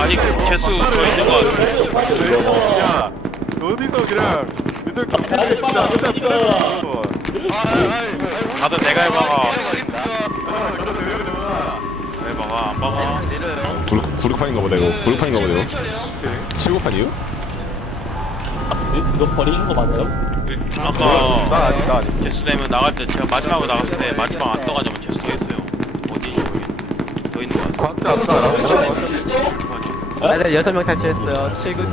아니 그 개수 더 있는 거 같아. 야 어디서 그냥 니들 기분이 진짜 혼자 뜨고 다들 내가 해봐가. 왜 봐가 안 봐가. 구, 구르판인가 보다 이거 구르판인가 보네요 칠구판이요? 이거 버리는 거 맞아요? 아까 나 아니 나 아니 개수 되면 나갈 때 제가 마지막으로 나갔을 때 마지막 안 떠가지고 개수 더 있어요. 모르겠는데 더 있는 거 같아. 광대 안 따라 아, 네, 여섯 명 탈출했어요. 최근님.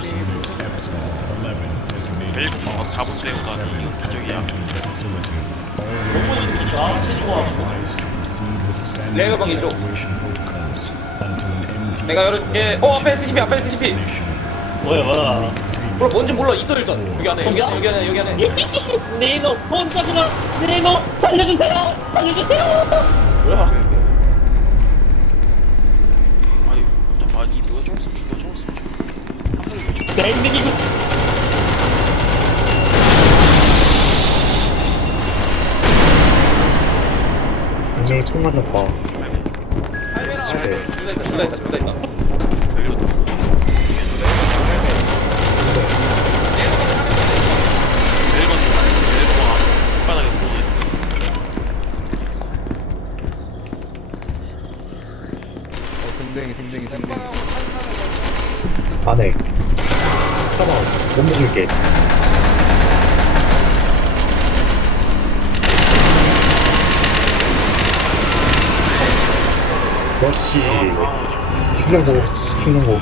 일곱 번 잡을 때보다 이쪽이야. 레이더 방 이쪽. 내가 열어줄게. 어 앞에 SCP 앞에 SCP. 뭐야 뭐야 몰라 뭔지 몰라 있어 일단 여기 안에 여기 안에 여기 안에 여기 안에. 네이노 혼자 그만 네이노 살려주세요 살려주세요 뭐야? 랜딩이 안녕히 총 맞았다. 있다 둘다 있다 둘다 보고 댕댕이, 댕댕이, 댕댕이. 안에. 잠깐만, 못 먹을게. 역시. 충전고, 충전고.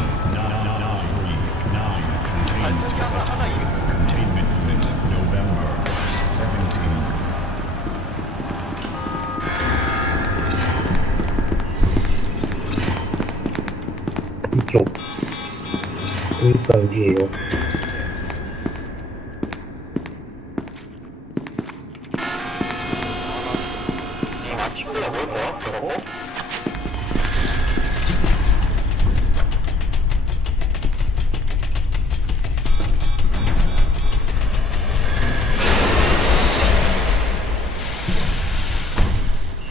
이쪽. 인싸 여기에요.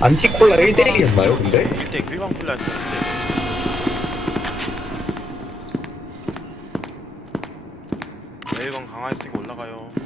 안티콜라 1대1이었나요, 근데? 1대 일반 플라스였는데 레일 강화했으니까 올라가요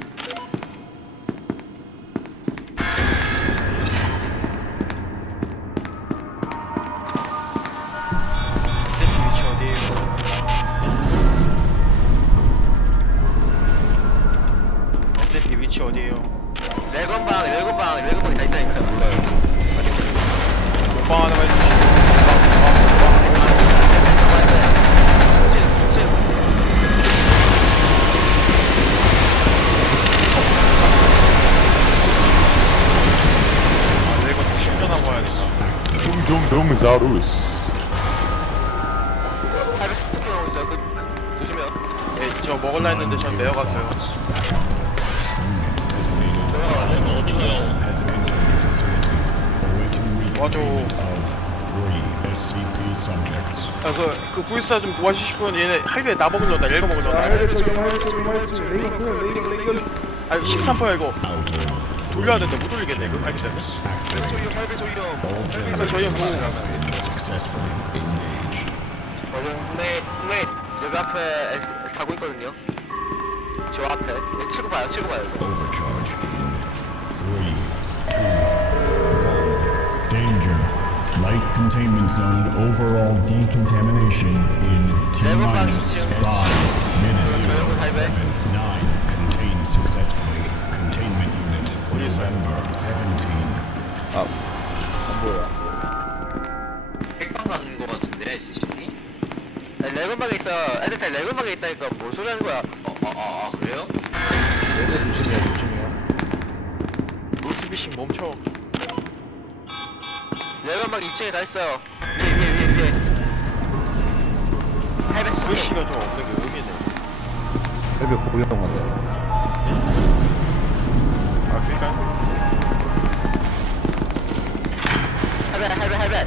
팔백 스포트 나오고 있어요. 그, 그, 조심해요. 예, 저 먹을라 했는데 전 내려갔어요 와줘 아, 그, 그 구이스타 좀분 얘네 할배 나 먹으려다 얘가 먹으려다 아 13%야 이거 돌려야 된다 못 돌리겠네 이거 알기 때문에 할배 저 이름 저 이름 뭐 네, 네. 여기 앞에 타고 있거든요. 저 앞에. 네, 치고 봐요, 치고 봐요. 이거. Overcharge in three, two, one. Danger. Light containment zone overall decontamination in T minus five minutes. Seven, 백방 가는 거 같은데, SCP? 레건방에 있어. 애들 다 레건방에 있다니까 뭔 소리 하는 거야? 어, 어, 어, 아, 그래요? 조심해요, 조심해요. 노스비싱 멈춰 레건방 2층에 다 있어요. 위에, 위에, 위에, 위에. 할배 쏘기. 글씨가 좀 없는 게 의미네 할배 고병 건데. 아 그니까 할배, 할배. 할배,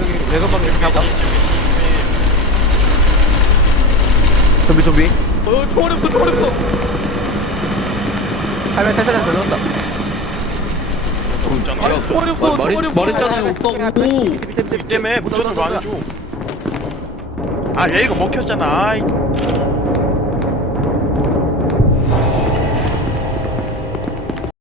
여기 레건방 이렇게 하고 좀비, 좀비. 어 총알 없어 총알 없어. 할배 탈출해서 넣었다. 없잖아 총알이 없어 말- 총알이 없어 말했잖아요, 없다고. 이 때문에 무전을 안 해줘 아얘 이거 먹혔잖아